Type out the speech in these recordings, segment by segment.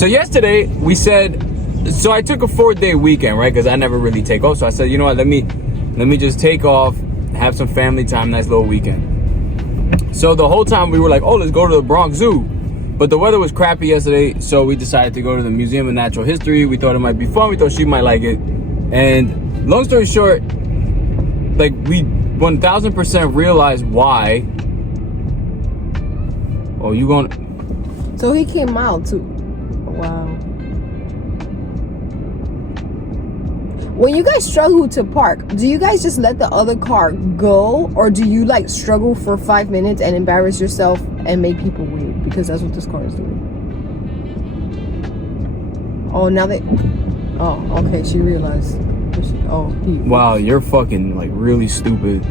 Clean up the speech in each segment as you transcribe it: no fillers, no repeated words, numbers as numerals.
So yesterday we said, so I took a 4-day weekend, right? Because I never really take off. So I said, you know what? Let me just take off, have some family time, nice little weekend. So the whole time we were like, oh, let's go to the Bronx Zoo. But the weather was crappy yesterday, so we decided to go to the Museum of Natural History. We thought it might be fun. We thought she might like it. And long story short, like, we 1000% realized why. Oh, you going? So he came out too. Wow. When you guys struggle to park, do you guys just let the other car go, or do you like struggle for 5 minutes and embarrass yourself and make people wait? Because that's what this car is doing. Oh, now they. Oh, okay. She realized. Wow, you're fucking like really stupid.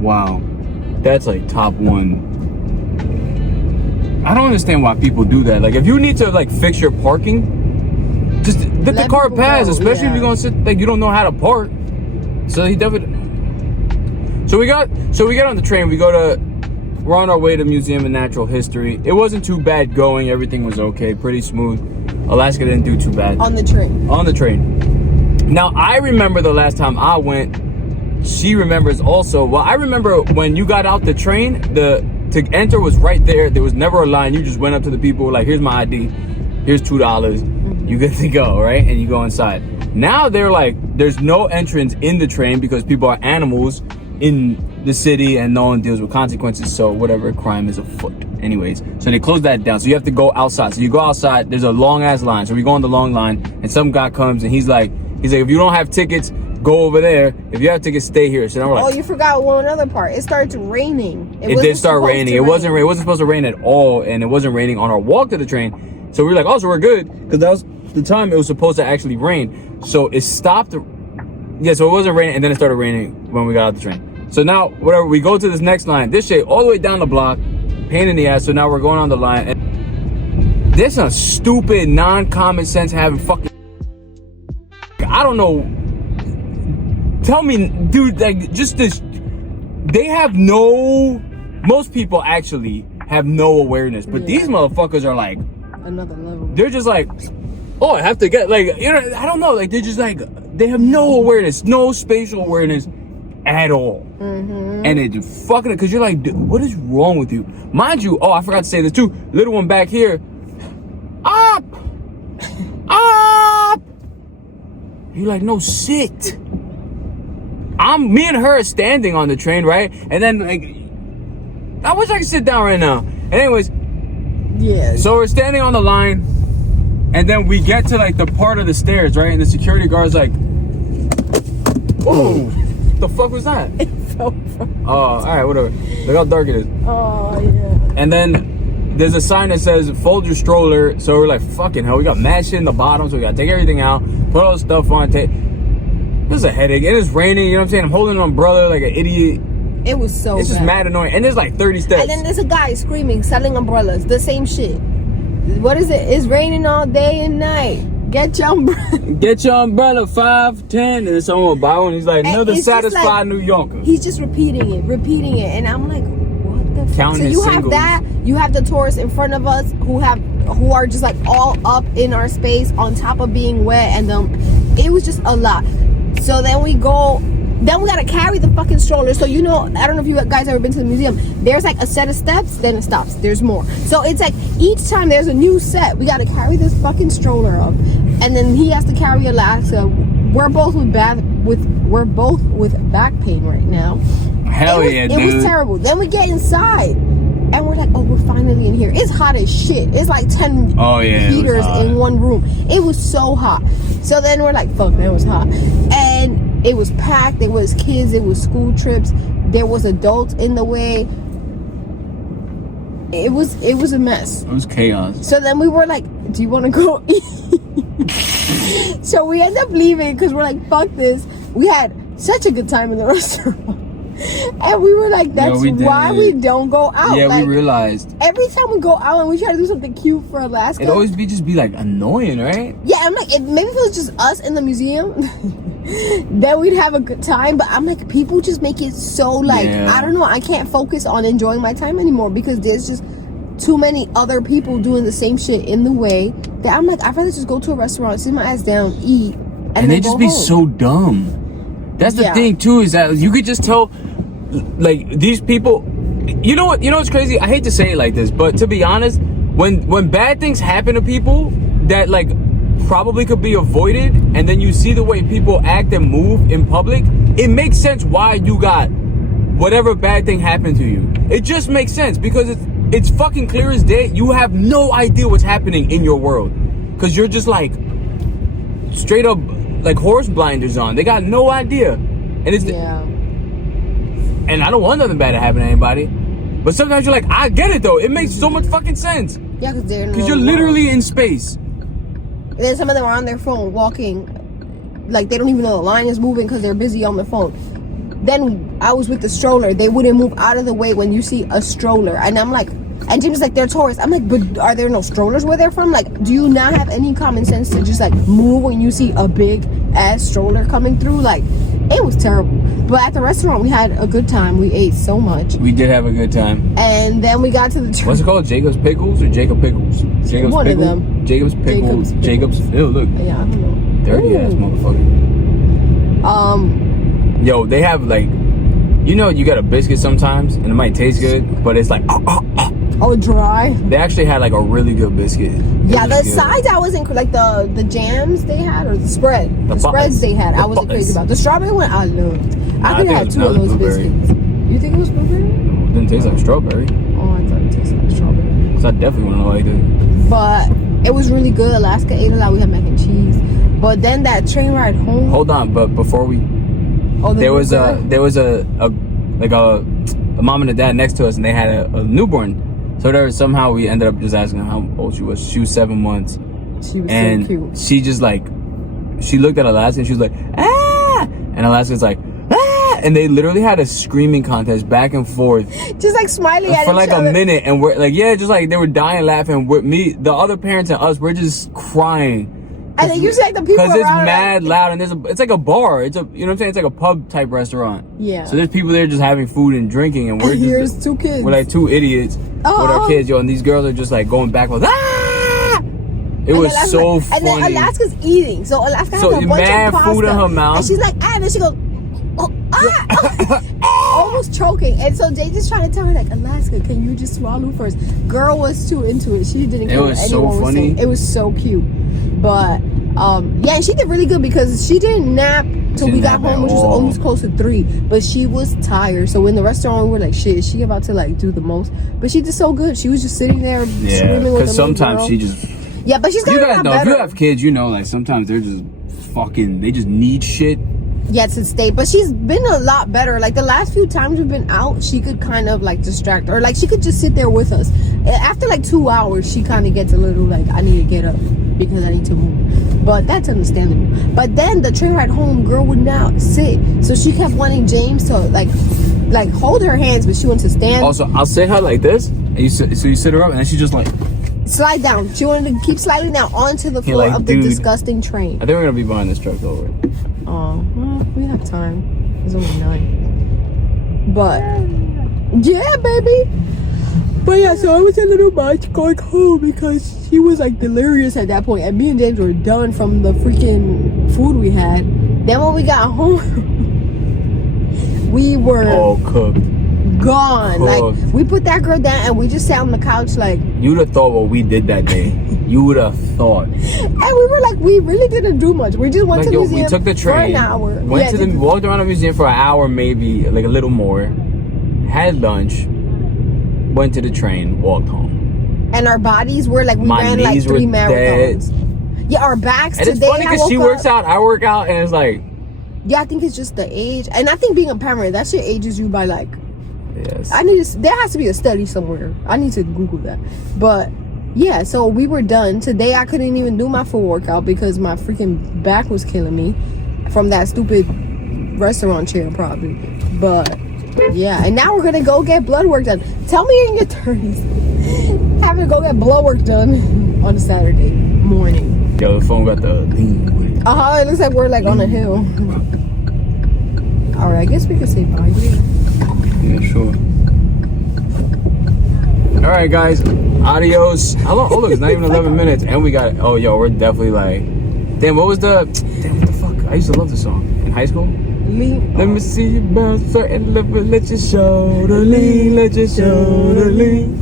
Wow, that's like top one. I don't understand why people do that. Like, if you need to like fix your parking, just let the car pass. Go. Especially if you're gonna sit like you don't know how to park. So he definitely. So we get on the train. We're on our way to Museum of Natural History. It wasn't too bad going. Everything was okay, pretty smooth. Alaska didn't do too bad. On the train. On the train. Now I remember the last time I went. She remembers also. Well, I remember when you got out the train. To enter was right there. There was never a line. You just went up to the people like, here's my ID, here's $2, you get to go, right? And you go inside. Now they're like, there's no entrance in the train because people are animals in the city and no one deals with consequences. So whatever crime is afoot. Anyways, so they closed that down. So you have to go outside. So you go outside, there's a long ass line. So we go on the long line and some guy comes and he's like, if you don't have tickets, go over there. If you have tickets, stay here. So now we're like, oh, you forgot one other part. It started raining. It did start raining. It wasn't supposed to rain at all, and it wasn't raining on our walk to the train. So we were like, oh, so we're good, because that was the time it was supposed to actually rain. So it stopped. Yeah, so it wasn't raining, and then it started raining when we got out the train. So now, whatever, we go to this next line. This shit all the way down the block, pain in the ass. So now we're going on the line. And this is a stupid, non-common sense having fucking. I don't know. Tell me, dude, like, just this, they have most people actually have no awareness, but these motherfuckers are like, another level. They're just like, oh, I have to get, like, you know, I don't know, like, they're just like, they have no awareness, no spatial awareness at all. Mm-hmm. And it fucking, because you're like, dude, what is wrong with you? Mind you, oh, I forgot to say this too, little one back here, up! You're like, no, sit. Me and her are standing on the train, right? And then, like, I wish I could sit down right now. And anyways, yeah. So we're standing on the line, and then we get to like the part of the stairs, right? And the security guard's like, "Whoa, the fuck was that?" It's so funny. Oh, all right, whatever. Look how dark it is. Oh yeah. And then there's a sign that says "Fold your stroller." So we're like, "Fucking hell!" We got mad shit in the bottom, so we gotta take everything out, put all the stuff on. This is a headache. It is raining, you know what I'm saying? I'm holding an umbrella like an idiot. It was so It's just mad annoying. And there's like 30 steps. And then there's a guy screaming, selling umbrellas. The same shit. What is it? It's raining all day and night. Get your umbrella. Get your umbrella, 5, 10. And then someone will buy one. He's like, another satisfied like, New Yorker. He's just repeating it. And I'm like, what the fuck? So you have that. You have the tourists in front of us who are just like all up in our space on top of being wet. And it was just a lot. So then we gotta carry the fucking stroller. So, you know, I don't know if you guys ever been to the museum. There's like a set of steps, then it stops. There's more. So it's like each time there's a new set, we gotta carry this fucking stroller up. And then he has to carry Alaska. We're both with back pain right now. Hell yeah, dude. It was terrible. Then we get inside. And we're like, oh, we're finally in here. It's hot as shit. It's like 10 heaters in one room. It was so hot. So then we're like, fuck, that was hot. And it was packed. There was kids. It was school trips. There was adults in the way. It was a mess. It was chaos. So then we were like, do you want to go eat? So we end up leaving because we're like, fuck this. We had such a good time in the restaurant. And we were like, that's why we don't go out. Yeah, like, we realized. Every time we go out and we try to do something cute for Alaska. It always just be like annoying, right? Yeah, I'm like, maybe if it was just us in the museum, then we'd have a good time. But I'm like, people just make it so like, I don't know, I can't focus on enjoying my time anymore because there's just too many other people doing the same shit in the way that I'm like, I'd rather just go to a restaurant, sit my ass down, eat, and they just be so dumb. That's the thing too, is that you could just tell, like, these people. You know what's crazy? I hate to say it like this, but to be honest, when bad things happen to people that like probably could be avoided, and then you see the way people act and move in public, it makes sense why you got whatever bad thing happened to you. It just makes sense because it's fucking clear as day. You have no idea what's happening in your world because you're just like straight up like horse blinders on. They got no idea, and it's and I don't want nothing bad to happen to anybody, but sometimes you're like, I get it though. It makes so much fucking sense. Yeah, because you're literally in space. And then some of them are on their phone walking, like they don't even know the line is moving because they're busy on the phone. Then I was with the stroller. They wouldn't move out of the way when you see a stroller, and I'm like, and Jim's like, they're tourists. I'm like, but are there no strollers where they're from? Like, do you not have any common sense to just like move when you see a big ass stroller coming through? Like, it was terrible. But at the restaurant, we had a good time. We ate so much. We did have a good time. And then we got to the what's it called? Jacob's Pickles or Jacob Pickles? Jacob's One Pickles? of them. Jacob's Pickles. Jacob's. Ew, look. Yeah, I don't know. Dirty ass motherfucker. Yo, they have like, you know, you got a biscuit sometimes, and it might taste good, but it's like, oh, dry. They actually had like a really good biscuit. Yeah, the sides I wasn't like the jams they had or the spreads they had. I wasn't crazy about the strawberry one. I loved. I could have had 2 of those biscuits. You think it was blueberry? It didn't taste like strawberry. Oh, I thought it tasted like strawberry. Cause I definitely want to like it. But it was really good. Alaska ate a lot. We had mac and cheese. But then that train ride home. Hold on, but before we, there was a mom and a dad next to us, and they had a newborn. So there, somehow we ended up just asking her how old she was. She was 7 months. She was and so cute. She just like, she looked at Alaska and she was like, ah! And Alaska's like, ah! And they literally had a screaming contest back and forth. Just like smiling at for each like other. a minute. And we're like, yeah, just like they were dying laughing. With me, the other parents and us, we're just crying. And then usually like the people around, because it's mad loud, and it's like a bar. It's a, you know what I'm saying? It's like a pub type restaurant. Yeah. So there's people there just having food and drinking, and we're just here's 2 kids. We're like 2 idiots with our kids, yo, and these girls are just like going back with ah. It was so funny. And then Alaska's eating, so Alaska has a bunch of pasta, food in her mouth, and she's like, ah, and then she goes, oh, almost choking. And so Jay just trying to tell her like, Alaska, can you just swallow first? Girl was too into it. She didn't care what anyone was saying. It was so cute. But yeah, and she did really good because she didn't nap till we got home, which was almost close to 3. But she was tired. So in the restaurant, we were like, shit, is she about to like do the most? But she did so good. She was just sitting there screaming with the sometimes she just. Yeah, but she's got a lot better. If you have kids, you know, like sometimes they're just fucking. They just need shit. Yeah, to stay. But she's been a lot better. Like the last few times we've been out, she could kind of like distract her. Like she could just sit there with us. After like 2 hours, she kind of gets a little like, I need to get up because I need to move. But that's understandable. But then the train ride home, girl would not sit. So she kept wanting James to like hold her hands, but she wanted to stand. Also, I'll sit her like this, and you sit her up, and then she just like slide down. She wanted to keep sliding down onto the floor of the disgusting train. I think we're gonna be buying this truck over. Oh, well, we have time. It's only 9. But yeah, baby. But yeah, so I was a little much going home because she was like delirious at that point, and me and James were done from the freaking food we had. Then when we got home, we were all cooked. Gone. Like we put that girl down and we just sat on the couch like. You would have thought what we did that day. You would have thought. And we were like, we really didn't do much. We just went to the museum. We took the train for an hour. Walked around the museum for an hour, maybe like a little more. Had lunch. Went to the train. Walked home. And our bodies were like we ran like 3 marathons. Dead. Yeah, our backs. And it's funny because she works out, I work out, and it's like. Yeah, I think it's just the age, and I think being a parent, that shit ages you by like. Yes. There has to be a study somewhere. I need to Google that. But yeah, so we were done. Today I couldn't even do my full workout because my freaking back was killing me from that stupid restaurant chair probably. But yeah, and now we're gonna go get blood work done. Tell me in your 30s having to go get blood work done on a Saturday morning. Yo, the phone got the it looks like we're like on a hill. Alright, I guess we could say bye. Yeah, sure. All right, guys. Adios. How long? Oh, look, it's not even 11 minutes, and we got. Oh, yo, we're definitely like. Damn, what the fuck? I used to love this song in high school. Let me see you bounce certain level. Let your shoulder lean. Let your shoulder lean.